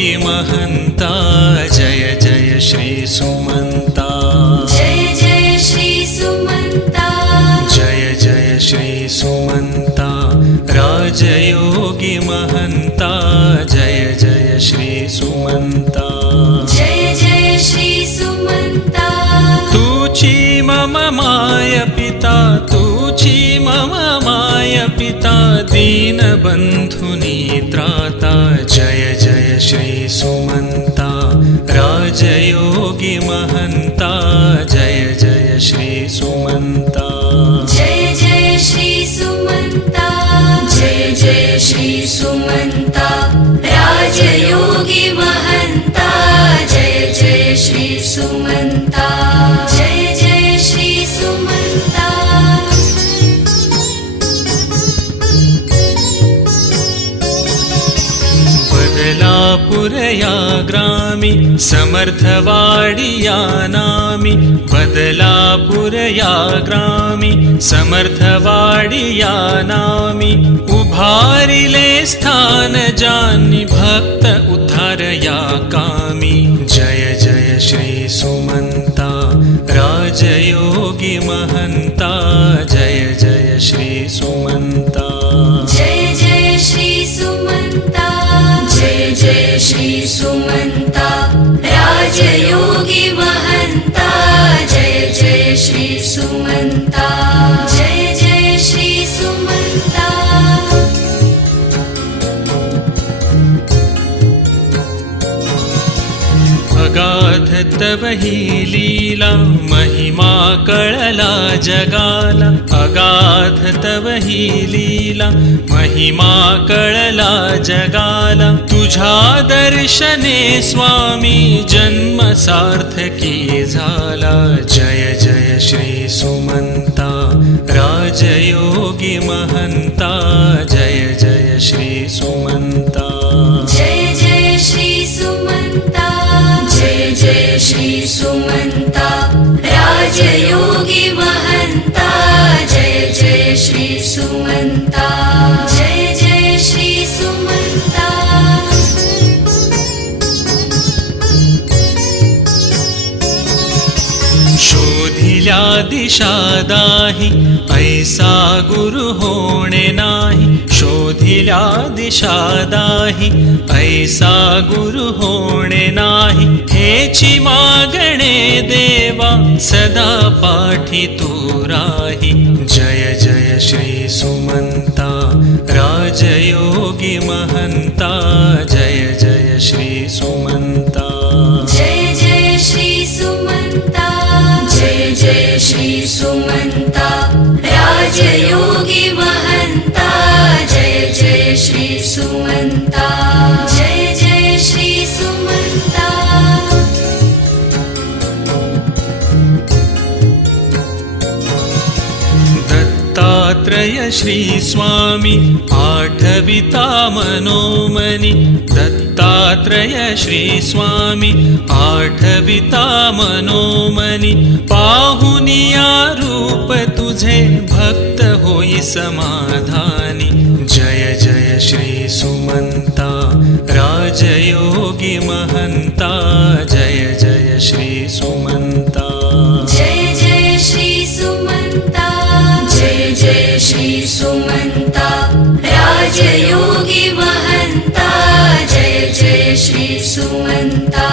राजयोगी महंता जय जय श्री सुमंता जय जय श्री सुमंता जय जय श्री सुमंता राजयोगी महंता जय जय श्री सुमंता जय जय श्री सुमंता तुची मम माय पिता तुची मम माय पिता दीनबंधुनी त्राता जय जय श्री सुमंता राजयोगी महंता जय जय श्री सुमंता जय जय श्री सुमंता जय जय श्री सुमंता राजयोगी महंता जय जय श्री सुमंता जय जय श्री सुमंता बदलापूर या ग्रामी समर्थवाडी या नामी बदलापूर या ग्रामी समर्थवाडी या नामी उभारिले स्थान जानी भक्त उद्धार या कामी जय जय श्री सुमंता राजयोगी महंता जय जय श्री सुमंता जय जय श्री सुमंता जय जय श्री सुमंता राजयोगी महंता जय जय श्री सुमंता जय जय श्री सुमंता अगाध तव ही लीला महिमा कळला जगाला अगाध तव ही लीला महिमा कळला जगाला तुझ्या दर्शने स्वामी जन्म सार्थकी झाला जय जय श्री सुमंता राजयोगी महंता जय जय श्री सुमंता जय जय श्री सुमंता जय जय श्री सुमंता राजयोगी महंता जय जय श्री सुमंता जय जय श्री सुमंता शोधिल्या दिशा दाही ऐसा गुरु होणे नाही शोधिल्या दिशा दाही ऐसा गुरु होणे नाही हेची मागणे देवा सदा पाठी तू राही जय जय श्री सुमंता राजयोगी महंता जय जय श्री सुमंता जय जय श्री सुमंता जय जय श्री सुमंता राजयोगी महंता जय जय श्री सुमंता जय जय श्री सुमंता दत्तात्रय श्री स्वामी आठविता मनोमनी दत्तात्रय श्री स्वामी आठविता मनोमनी पाहुनिया रूप तुझे भक्त होई समाधानी जय जय श्री सुमंता राजयोगी महंता जय जय श्री सुमंता जय जय श्री सुमंता जय जय श्री सुमंता राजयोगी महंता जय जय श्री सुमंता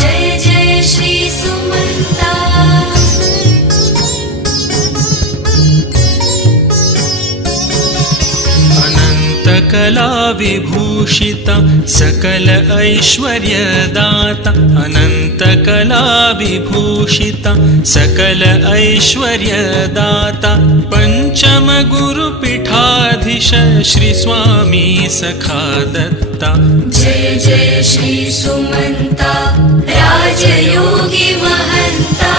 जय जय श्री सुमंता अनंत कला विभूषिता सकल ऐश्वर्यदाता अनंत कला विभूषिता सकल ऐश्वर्यदाता पंचम गुरुपीठाधीश श्री स्वामी सखा दत्ता जय जय श्री सुमंता राजयोगी महंता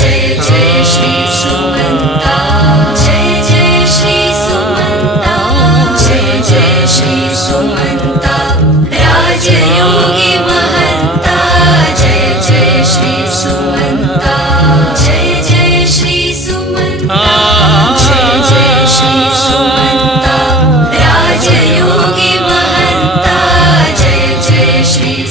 जय जय श्री सुमंता जय जय श्री सुमंता जय जय श्री सुमंता राजयोगी महंता जय जय श्री सुमंता जय जय श्री सुमंता जय जय श्री सुमंता राजयोगी महंता जय जय श्री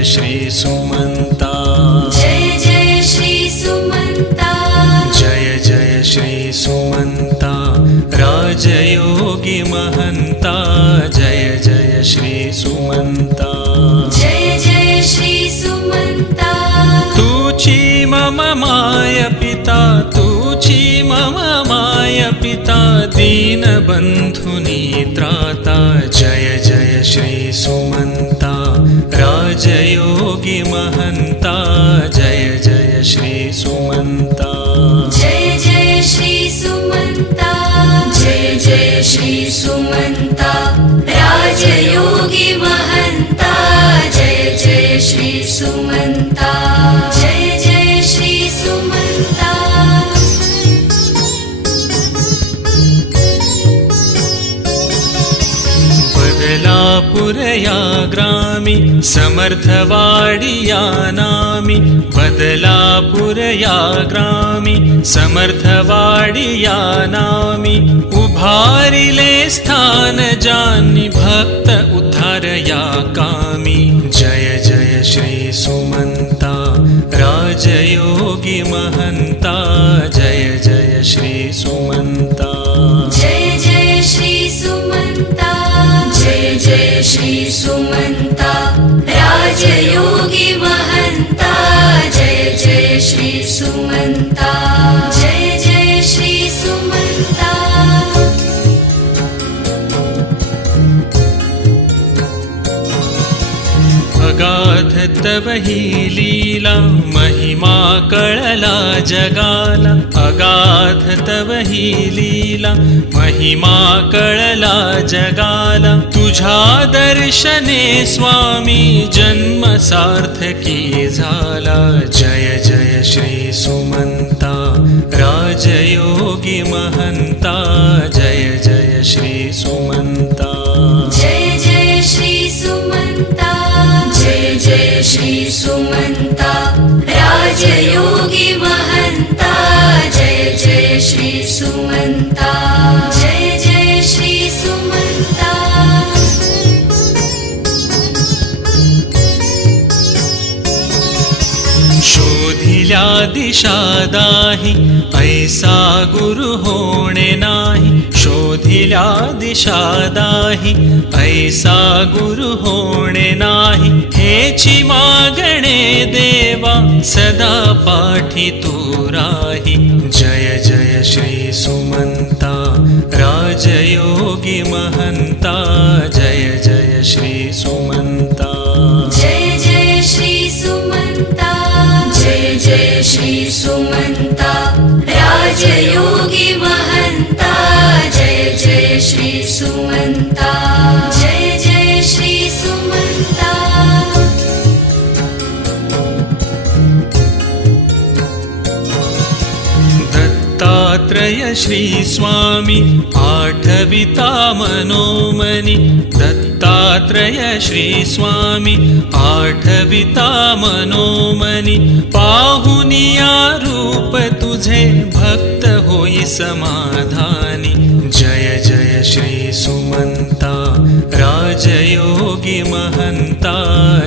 जय श्री सुमंता जय जय श्री सुमंता जय जय श्री सुमंता राजयोगी महंता जय जय श्री सुमंता जय जय श्री सुमंता तुची मम माय पिता तुची मम माय पिता दीनबंधुनी त्राता जय जय श्री सुमंता राजयोगी महंता जय जय श्री सुमंता जय जय श्री सुमंता जय जय श्री सुमंता राजयोगी महंता जय जय श्री सुमंता जय जय श्री सुमंता बदलापूर या ग्रामी समर्थवाडी या नामी बदलापूर या ग्रामी समर्थवाडी या नामी उभारिले स्थान जानी भक्त उद्धार या कामी जय जय श्री सुमंता राजयोगी महंता जय जय श्री सुमंता जय जय श्री सुमंता जय जय श्री सुमंता राजयोगी महंता जय जय श्री सुमंता जय जय श्री सुमंता अगाध तव ही लीला महिमा कळला जगाला अगाध तव ही लीला महिमा कळला जगाला तुझ्या दर्शने स्वामी जन्म सार्थकी झाला जय जय श्री सुमंता राजयोगी महंता जय जय श्री सुमंता जय जय श्री सुमंता जय जय श्री सुमंता राजयोगी महंता जय जय श्री सुमंता जय जय श्री सुमंता शोधिल्या दिशा दाही ऐसा गुरु होणे नाही शोधिल्या दिशा दाही ऐसा गुरु होणे नाही हेची मागणे देवा सदा पाठी तू राही जय जय श्री सुमंता राजयोगी महंता जय जय श्री सुमंता जय जय श्री सुमंता जय जय श्री सुमंता राजयोगी महंता जय जय श्री सुमंता जय जय श्री सुमंता दत्तात्रय श्री स्वामी आठविता मनोमनी दत्तात्रय श्री स्वामी आठविता मनोमनी पाहुनिया रूप तुझे भक्त होई समाधानी जय जय श्री सुमंता राजयोगी महंता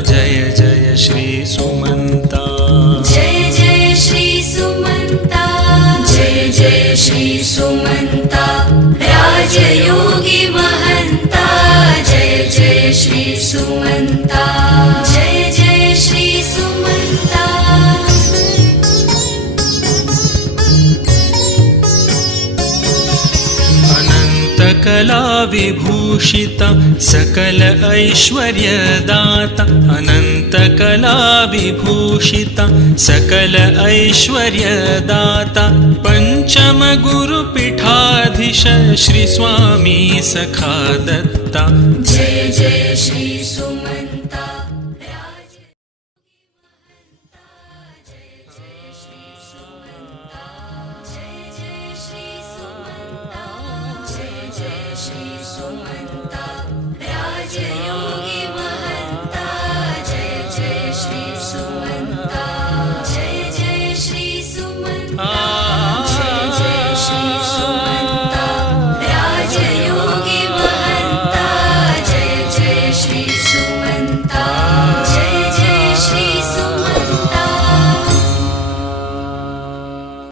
जय जय श्री सुमंता जय जय श्री सुमंता जय जय श्री सुमंता राजयोगी महंता जय जय श्री सुमंता जय जय श्री सुमंता कला विभूषिता सकल ऐश्वर्यदाता अनंत कला विभूषिता सकल ऐश्वर्यदाता पंचम गुरुपीठाधीश श्री स्वामी सखा दत्ता जय जय श्री सुमंता